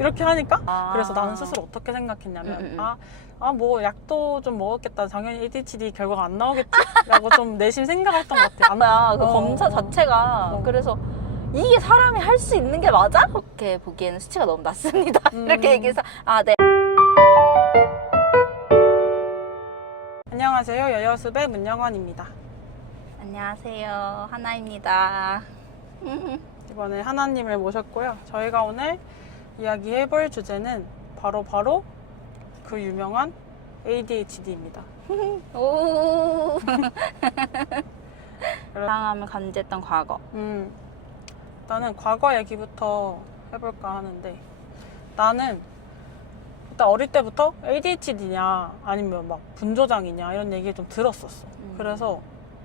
이렇게 하니까 그래서 나는 스스로 어떻게 생각했냐면 뭐 약도 좀 먹었겠다. 당연히 ADHD 결과가 안 나오겠지? 라고 좀 내심 생각했던 것 같아. 뭐야, 그 검사 자체가. 그래서 이게 사람이 할 수 있는 게 맞아? 그렇게 보기에는 수치가 너무 낮습니다. 이렇게 얘기해서 네. 안녕하세요. 여여습의 문영원입니다. 안녕하세요. 하나입니다. 이번에 하나님을 모셨고요. 저희가 오늘 이야기해볼 주제는 바로 그 유명한 ADHD입니다. 오. 당함을 감지했던 과거. 일단은 과거 얘기부터 해볼까 하는데, 나는 일단 어릴 때부터 ADHD냐 아니면 막 분조장이냐 이런 얘기 좀 들었었어. 그래서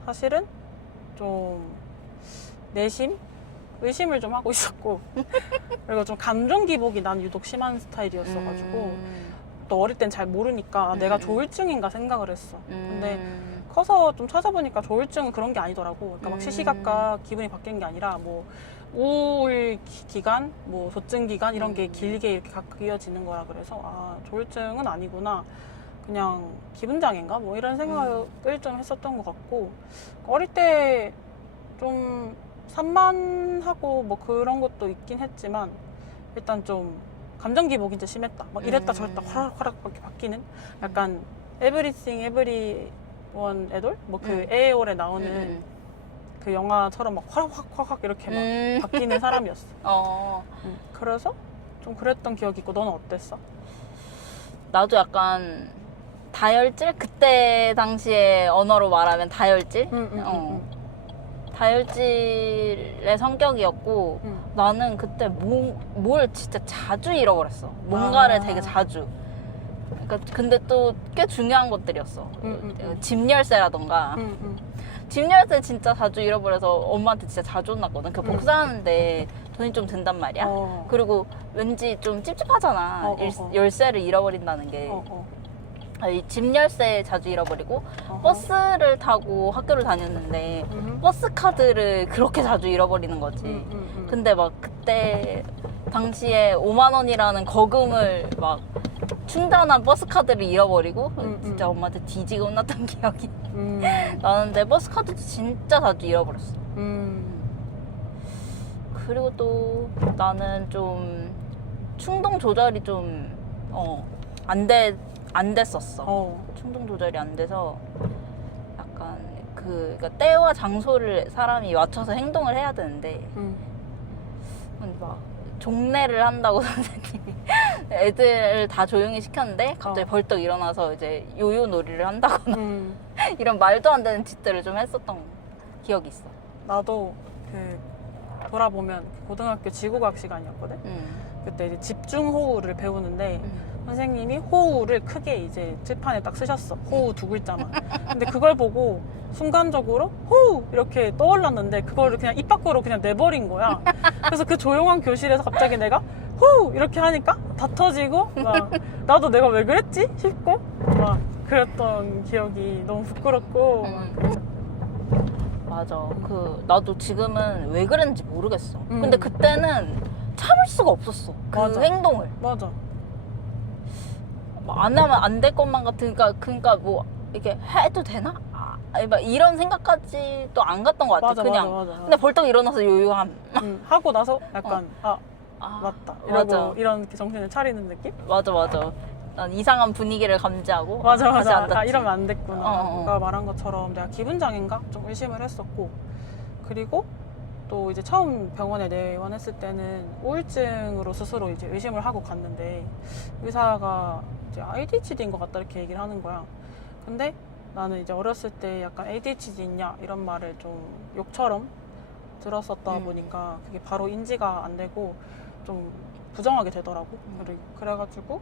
사실은 좀 내심 의심을 좀 하고 있었고 그리고 좀 감정 기복이 난 유독 심한 스타일이었어가지고 또 어릴 땐 잘 모르니까 내가 조울증인가 생각을 했어. 근데 커서 좀 찾아보니까 조울증은 그런 게 아니더라고. 그러니까 막 시시각각 기분이 바뀌는 게 아니라 뭐 우울 기간, 뭐 조증 기간 이런 게 길게 이렇게 각각 이어지는 거라 그래서 조울증은 아니구나. 그냥 기분 장애인가? 뭐 이런 생각을 좀 했었던 것 같고, 어릴 때 좀 산만하고 뭐 그런 것도 있긴 했지만 일단 좀 감정 기복이 진짜 심했다. 막 이랬다 저랬다 화락화락 이렇게 바뀌는 약간 Everything Everyone at All? 뭐 그 에어올에 나오는 그 영화처럼 막 화락화락 이렇게 막 바뀌는 사람이었어. 그래서 좀 그랬던 기억이 있고, 너는 어땠어? 나도 약간 다혈질? 그때 당시에 언어로 말하면 다혈질? 다혈질의 성격이었고 나는 그때 뭘 진짜 자주 잃어버렸어. 뭔가를 되게 자주. 그러니까 근데 또 꽤 중요한 것들이었어. 집 열쇠라던가. 집 열쇠 진짜 자주 잃어버려서 엄마한테 진짜 자주 혼났거든. 그 복사하는데 돈이 좀 든단 말이야. 그리고 왠지 좀 찝찝하잖아. 열쇠를 잃어버린다는 게. 집 열쇠 자주 잃어버리고 버스를 타고 학교를 다녔는데 버스 카드를 그렇게 자주 잃어버리는 거지. 근데 막 그때 당시에 5만 원이라는 거금을 막 충전한 버스 카드를 잃어버리고 진짜 엄마한테 뒤지게 혼났던 기억이 나는데, 버스 카드도 진짜 자주 잃어버렸어. 그리고 또 나는 좀 충동 조절이 좀 안 됐었어. 충동 조절이 안 돼서 약간 그러니까 때와 장소를 사람이 맞춰서 행동을 해야 되는데 막 종례를 한다고 선생님이 애들 다 조용히 시켰는데 갑자기 벌떡 일어나서 이제 요요 놀이를 한다거나 이런 말도 안 되는 짓들을 좀 했었던 기억이 있어. 나도 그 돌아보면 고등학교 지구과학 시간이었거든. 그때 이제 집중호우를 배우는데 선생님이 호우를 크게 이제 칠판에 딱 쓰셨어. 호우 2글자만. 근데 그걸 보고 순간적으로 호우 이렇게 떠올랐는데 그거를 그냥 입 밖으로 그냥 내버린 거야. 그래서 그 조용한 교실에서 갑자기 내가 호우 이렇게 하니까 다 터지고 막 나도 내가 왜 그랬지 싶고 막 그랬던 기억이 너무 부끄럽고 맞아. 나도 지금은 왜 그랬는지 모르겠어. 근데 그때는 참을 수가 없었어. 그 맞아. 행동을. 맞아. 안 하면 안 될 것만 같으니까, 그러니까 뭐 이렇게 해도 되나? 막 이런 생각까지도 안 갔던 것 같아. 맞아, 그냥 맞아. 근데 벌떡 일어나서 요요함. 하고 나서 약간 맞다 이러고 맞아. 이런 정신을 차리는 느낌? 맞아. 난 이상한 분위기를 감지하고 맞아. 다시 앉았지. 이러면 안 됐구나. 누가 말한 것처럼 내가 기분 장애인가 좀 의심을 했었고, 그리고 또 이제 처음 병원에 내원했을 때는 우울증으로 스스로 이제 의심을 하고 갔는데 의사가 이제 ADHD인 것 같다 이렇게 얘기를 하는 거야. 근데 나는 이제 어렸을 때 약간 ADHD 있냐 이런 말을 좀 욕처럼 들었었다 보니까 그게 바로 인지가 안 되고 좀 부정하게 되더라고. 그래가지고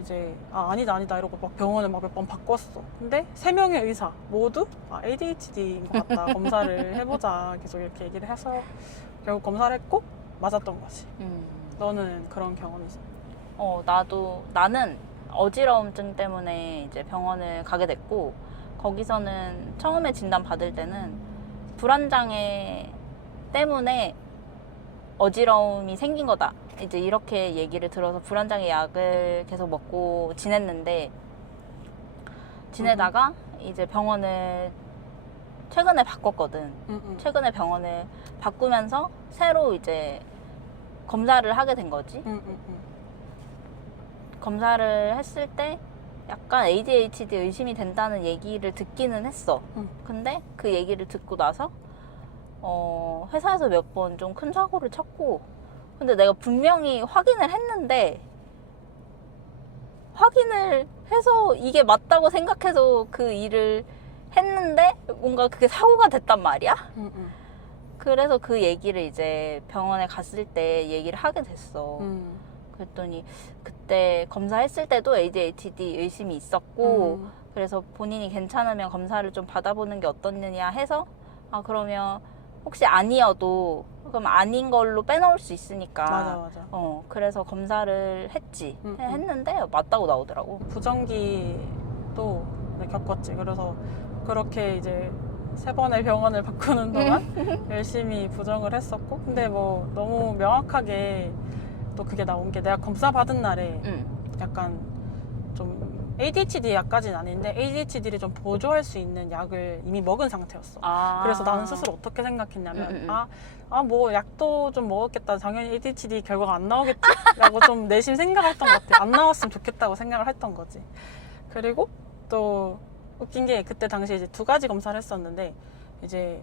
이제 아니다 이러고 막 병원을 막 몇 번 바꿨어. 근데 3명의 의사 모두 ADHD인 것 같다. 검사를 해보자 계속 이렇게 얘기를 해서 결국 검사를 했고 맞았던 거지. 너는 그런 경험이 있어? 나는 어지러움증 때문에 이제 병원을 가게 됐고, 거기서는 처음에 진단 받을 때는 불안장애 때문에 어지러움이 생긴 거다 이제 이렇게 얘기를 들어서 불안장애 약을 계속 먹고 지내다가 이제 병원을 최근에 바꿨거든. 최근에 병원을 바꾸면서 새로 이제 검사를 하게 된 거지. 검사를 했을 때 약간 ADHD 의심이 된다는 얘기를 듣기는 했어. 근데 그 얘기를 듣고 나서 회사에서 몇 번 좀 큰 사고를 쳤고, 근데 내가 분명히 확인을 했는데, 확인을 해서 이게 맞다고 생각해서 그 일을 했는데 뭔가 그게 사고가 됐단 말이야. 그래서 그 얘기를 이제 병원에 갔을 때 얘기를 하게 됐어. 그랬더니 그때 검사했을 때도 ADHD 의심이 있었고, 그래서 본인이 괜찮으면 검사를 좀 받아보는 게 어떻느냐 해서, 아 그러면 혹시 아니어도 그럼 아닌 걸로 빼놓을 수 있으니까. 맞아. 그래서 검사를 했지. 했는데 맞다고 나오더라고. 부정기도 겪었지. 그래서 그렇게 이제 3번의 병원을 바꾸는 동안 열심히 부정을 했었고, 근데 뭐 너무 명확하게 또 그게 나온 게, 내가 검사 받은 날에 약간 좀 ADHD 약까지는 아닌데 ADHD를 좀 보조할 수 있는 약을 이미 먹은 상태였어. 그래서 나는 스스로 어떻게 생각했냐면 뭐 약도 좀 먹었겠다, 당연히 ADHD 결과가 안 나오겠지? 라고 좀 내심 생각했던 것 같아. 안 나왔으면 좋겠다고 생각을 했던 거지. 그리고 또 웃긴 게, 그때 당시에 이제 2가지 검사를 했었는데, 이제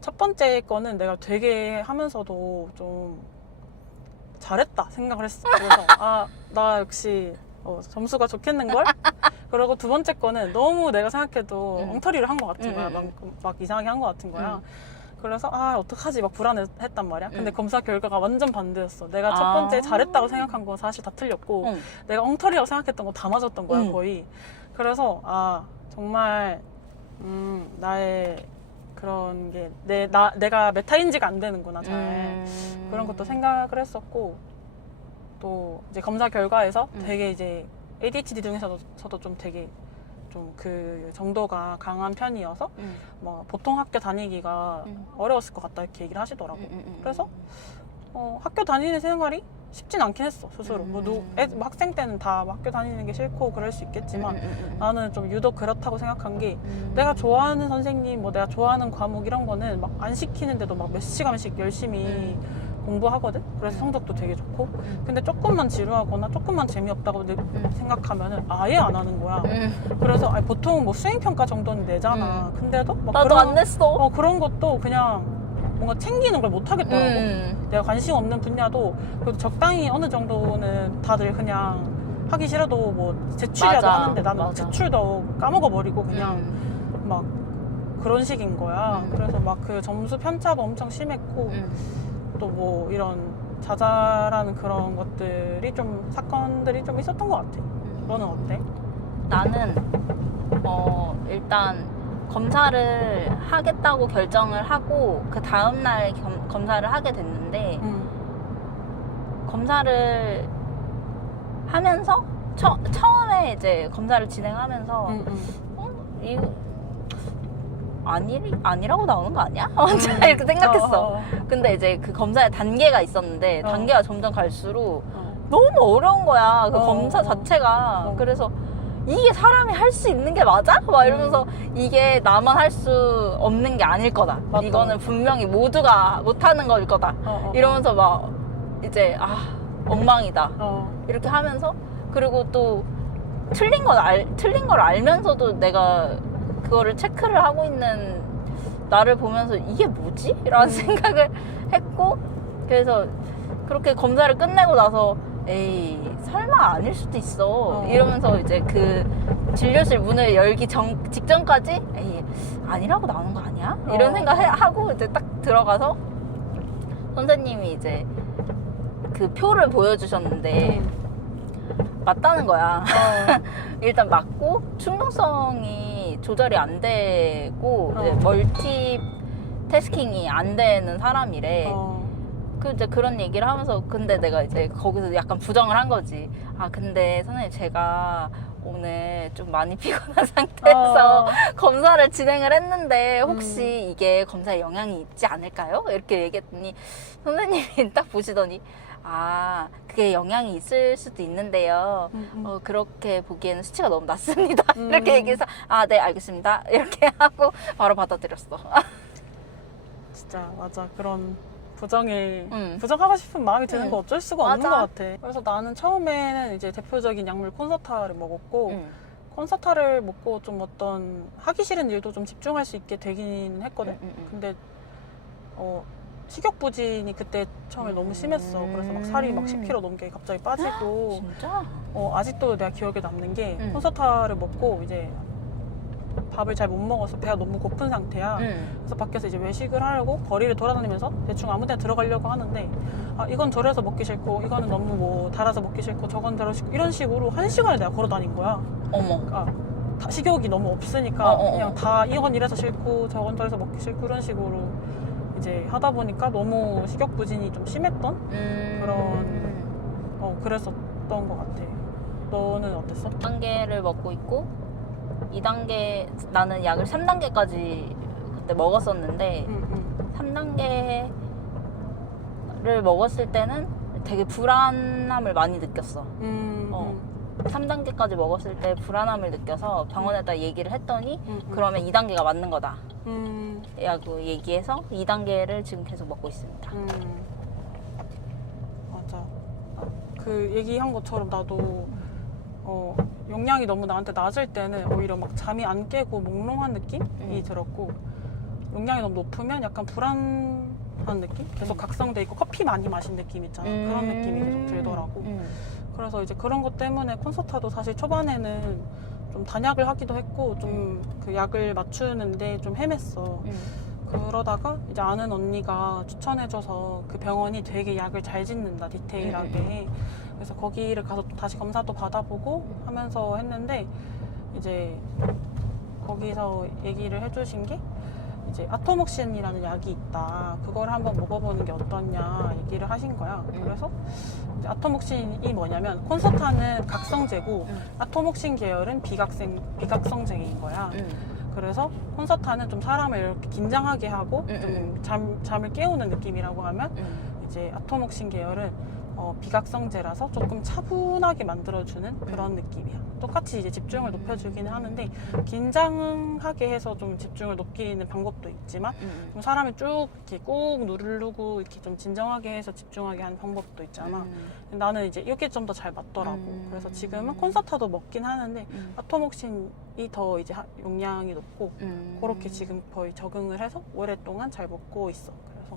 첫 번째 거는 내가 되게 하면서도 좀 잘했다 생각을 했어. 그래서 나 역시 점수가 좋겠는걸? 그리고 2번째 거는 너무 내가 생각해도 엉터리를 한 것 같은 거야. 막 이상하게 한 것 같은 거야. 그래서 어떡하지? 막 불안했단 말이야. 근데 검사 결과가 완전 반대였어. 내가 첫 번째 잘했다고 생각한 건 사실 다 틀렸고, 내가 엉터리라고 생각했던 거 다 맞았던 거야, 거의. 그래서 정말 나의 그런 게 내가 메타인지가 안 되는구나, 잘. 그런 것도 생각을 했었고, 또 이제 검사 결과에서 되게 이제 ADHD 중에서도 좀 되게 좀 그 정도가 강한 편이어서 뭐 보통 학교 다니기가 어려웠을 것 같다 이렇게 얘기를 하시더라고. 그래서 학교 다니는 생활이 쉽진 않긴 했어, 스스로. 뭐 학생 때는 다 학교 다니는 게 싫고 그럴 수 있겠지만, 나는 좀 유독 그렇다고 생각한 게, 내가 좋아하는 선생님, 뭐 내가 좋아하는 과목 이런 거는 막 안 시키는데도 막 몇 시간씩 열심히 공부하거든? 그래서 성적도 되게 좋고. 근데 조금만 지루하거나 조금만 재미없다고 생각하면은 아예 안 하는 거야. 그래서 보통 뭐 수행평가 정도는 내잖아. 근데도 막 나도 안 냈어. 그런 것도 그냥 뭔가 챙기는 걸 못 하겠더라고. 내가 관심 없는 분야도 그래도 적당히 어느 정도는 다들 그냥 하기 싫어도 뭐 제출이라도 하는데, 나는 제출도 까먹어버리고 그냥 막 그런 식인 거야. 그래서 막 그 점수 편차도 엄청 심했고, 또 뭐 이런 자잘한 그런 것들이 좀, 사건들이 좀 있었던 것 같아. 너는 어때? 나는 일단 검사를 하겠다고 결정을 하고 그 다음날 검사를 하게 됐는데, 검사를 하면서 처음에 이제 검사를 진행하면서 이거 아니라고 나오는 거 아니야? 이렇게 생각했어. 근데 이제 그 검사의 단계가 있었는데, 단계가 점점 갈수록 너무 어려운 거야, 그 검사 자체가. 그래서 이게 사람이 할 수 있는 게 맞아? 막 이러면서 이게 나만 할 수 없는 게 아닐 거다. 맞다. 이거는 분명히 모두가 못하는 걸 거다. 이러면서 막 이제 엉망이다. 이렇게 하면서, 그리고 또 틀린 걸 알면서도 내가 그거를 체크를 하고 있는 나를 보면서 이게 뭐지? 라는 생각을 했고, 그래서 그렇게 검사를 끝내고 나서 에이 설마 아닐 수도 있어 이러면서 이제 그 진료실 문을 열기 직전까지 에이 아니라고 나오는 거 아니야? 이런 생각하고 이제 딱 들어가서 선생님이 이제 그 표를 보여주셨는데 맞다는 거야. 일단 맞고 충동성이 조절이 안 되고 이제 멀티 태스킹이 안 되는 사람이래. 그 이제 그런 얘기를 하면서, 근데 내가 이제 거기서 약간 부정을 한 거지. 근데 선생님 제가 오늘 좀 많이 피곤한 상태에서 검사를 진행을 했는데 혹시 이게 검사에 영향이 있지 않을까요? 이렇게 얘기했더니 선생님이 딱 보시더니 아, 그게 영향이 있을 수도 있는데요. 그렇게 보기에는 수치가 너무 낮습니다. 이렇게 얘기해서 아, 네, 알겠습니다. 이렇게 하고 바로 받아들였어. 진짜 맞아. 그런 부정하고 싶은 마음이 드는 거 어쩔 수가 없는 맞아. 것 같아. 그래서 나는 처음에는 이제 대표적인 약물 콘서타를 먹었고 콘서타를 먹고 좀 어떤 하기 싫은 일도 좀 집중할 수 있게 되긴 했거든. 근데 식욕 부진이 그때 처음에 너무 심했어. 그래서 막 살이 막 10kg 넘게 갑자기 빠지고. 진짜? 아직도 내가 기억에 남는 게 콘서타를 먹고 이제 밥을 잘 못 먹어서 배가 너무 고픈 상태야. 그래서 밖에서 이제 외식을 하려고 거리를 돌아다니면서 대충 아무 데나 들어가려고 하는데 아, 이건 절여서 먹기 싫고 이거는 너무 뭐 달아서 먹기 싫고 저건 달아서 싫고 이런 식으로 1시간을 내가 걸어 다닌 거야. 어머. 그러니까 식욕이 너무 없으니까 그냥 다 이건 이래서 싫고 저건 달아서 먹기 싫고 이런 식으로 이제 하다 보니까 너무 식욕 부진이 좀 심했던 그런 그랬었던 것 같아. 너는 어땠어? 2단계를 먹고 있고 2단계 나는 약을 3단계까지 그때 먹었었는데 3단계를 먹었을 때는 되게 불안함을 많이 느꼈어. 3단계까지 먹었을 때 불안함을 느껴서 병원에다 얘기를 했더니 그러면 2단계가 맞는 거다. 라고 얘기해서 2단계를 지금 계속 먹고 있습니다. 맞아. 그 얘기한 것처럼 나도 용량이 너무 나한테 낮을 때는 오히려 막 잠이 안 깨고 몽롱한 느낌이 들었고 용량이 너무 높으면 약간 불안한 느낌? 계속 각성돼 있고 커피 많이 마신 느낌 있잖아. 그런 느낌이 계속 들더라고. 그래서 이제 그런 것 때문에 콘서타도 사실 초반에는 좀 단약을 하기도 했고 좀 그 약을 맞추는데 좀 헤맸어. 그러다가 이제 아는 언니가 추천해줘서 그 병원이 되게 약을 잘 짓는다, 디테일하게. 그래서 거기를 가서 또 다시 검사도 받아보고 하면서 했는데 이제 거기서 얘기를 해주신 게 이제 아토목신이라는 약이 있다. 그걸 한번 먹어보는 게 어떠냐 얘기를 하신 거야. 그래서 이제 아토목신이 뭐냐면 콘서타는 각성제고 아토목신 계열은 비각성제인 거야. 그래서 콘서타는 좀 사람을 이렇게 긴장하게 하고 좀 잠을 깨우는 느낌이라고 하면 이제 아토목신 계열은 비각성제라서 조금 차분하게 만들어주는 그런 느낌이야. 똑같이 이제 집중을 높여주기는 하는데 긴장하게 해서 좀 집중을 높이는 방법도 있지만 좀 사람이 쭉 이렇게 꾹 누르고 이렇게 좀 진정하게 해서 집중하게 하는 방법도 있잖아. 나는 이제 이게 좀 더 잘 맞더라고. 그래서 지금은 콘서타도 먹긴 하는데 아토목신이 더 이제 용량이 높고 그렇게 지금 거의 적응을 해서 오랫동안 잘 먹고 있어. 그래서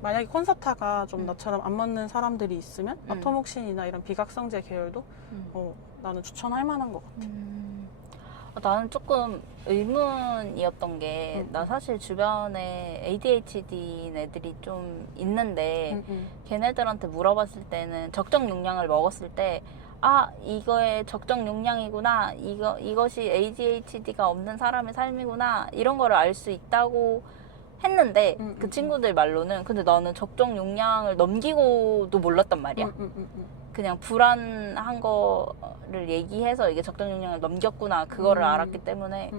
만약에 콘서타가 좀 나처럼 안 맞는 사람들이 있으면 아토목신이나 이런 비각성제 계열도 나는 추천할 만한 것 같아. 나는 조금 의문이었던 게 나 사실 주변에 ADHD인 애들이 좀 있는데 걔네들한테 물어봤을 때는 적정 용량을 먹었을 때 아, 이거의 적정 용량이구나, 이것이 ADHD가 없는 사람의 삶이구나, 이런 거를 알 수 있다고 했는데 그 친구들 말로는 근데 나는 적정 용량을 넘기고도 몰랐단 말이야. 그냥 불안한 거를 얘기해서 이게 적정 용량을 넘겼구나, 그거를 알았기 때문에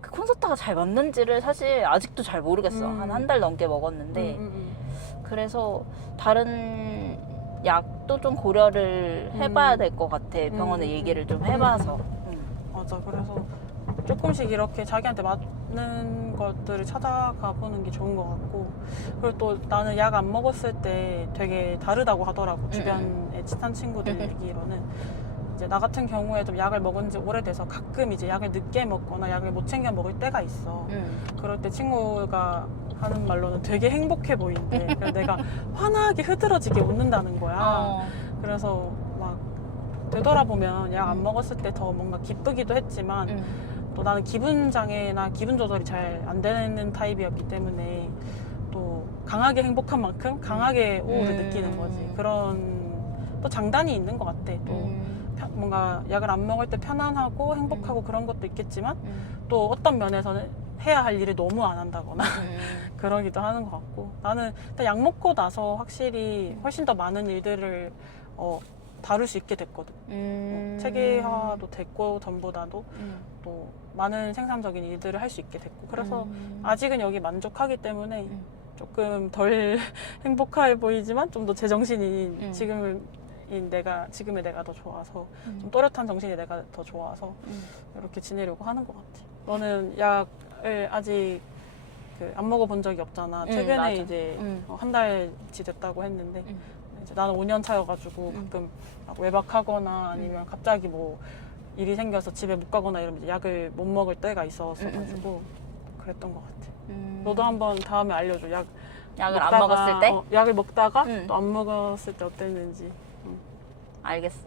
그 콘서트가 잘 맞는지를 사실 아직도 잘 모르겠어. 한 달 넘게 먹었는데 그래서 다른 약도 좀 고려를 해봐야 될 것 같아. 병원에 얘기를 좀 해봐서. 맞아. 그래서 조금씩 이렇게 자기한테 맞는 것들을 찾아가 보는 게 좋은 것 같고, 그리고 또 나는 약 안 먹었을 때 되게 다르다고 하더라고. 주변에 친한 친구들 얘기로는 이제 나 같은 경우에 좀 약을 먹은 지 오래돼서 가끔 이제 약을 늦게 먹거나 약을 못 챙겨 먹을 때가 있어. 그럴 때 친구가 하는 말로는 되게 행복해 보이는데 그래서 내가 환하게 흐드러지게 웃는다는 거야. 그래서 막 되돌아보면 약 안 먹었을 때 더 뭔가 기쁘기도 했지만 또 나는 기분 장애나 기분 조절이 잘 안 되는 타입이었기 때문에 또 강하게 행복한 만큼 강하게 우울을 느끼는 거지. 그런 또 장단이 있는 것 같아. 또 뭔가 약을 안 먹을 때 편안하고 행복하고 그런 것도 있겠지만 또 어떤 면에서는 해야 할 일을 너무 안 한다거나 그러기도 하는 것 같고, 나는 일단 약 먹고 나서 확실히 훨씬 더 많은 일들을 다룰 수 있게 됐거든. 체계화도 됐고 전보다도 또 많은 생산적인 일들을 할 수 있게 됐고 그래서 아직은 여기 만족하기 때문에 조금 덜 행복해 보이지만 좀 더 제정신인 지금의 내가 더 좋아서 좀 또렷한 정신이 내가 더 좋아서 이렇게 지내려고 하는 것 같아. 너는 약을 아직 안 먹어본 적이 없잖아. 최근에 맞아. 이제 한 달치 됐다고 했는데 이제 나는 5년 차여가지고 가끔 막 외박하거나 아니면 갑자기 뭐 일이 생겨서 집에 못 가거나 이러면 이제 약을 못 먹을 때가 있었어가지고 그랬던 것 같아. 너도 한번 다음에 알려줘. 약을 안 먹었을 때? 약을 먹다가 응. 또 안 먹었을 때 어땠는지. 알겠어.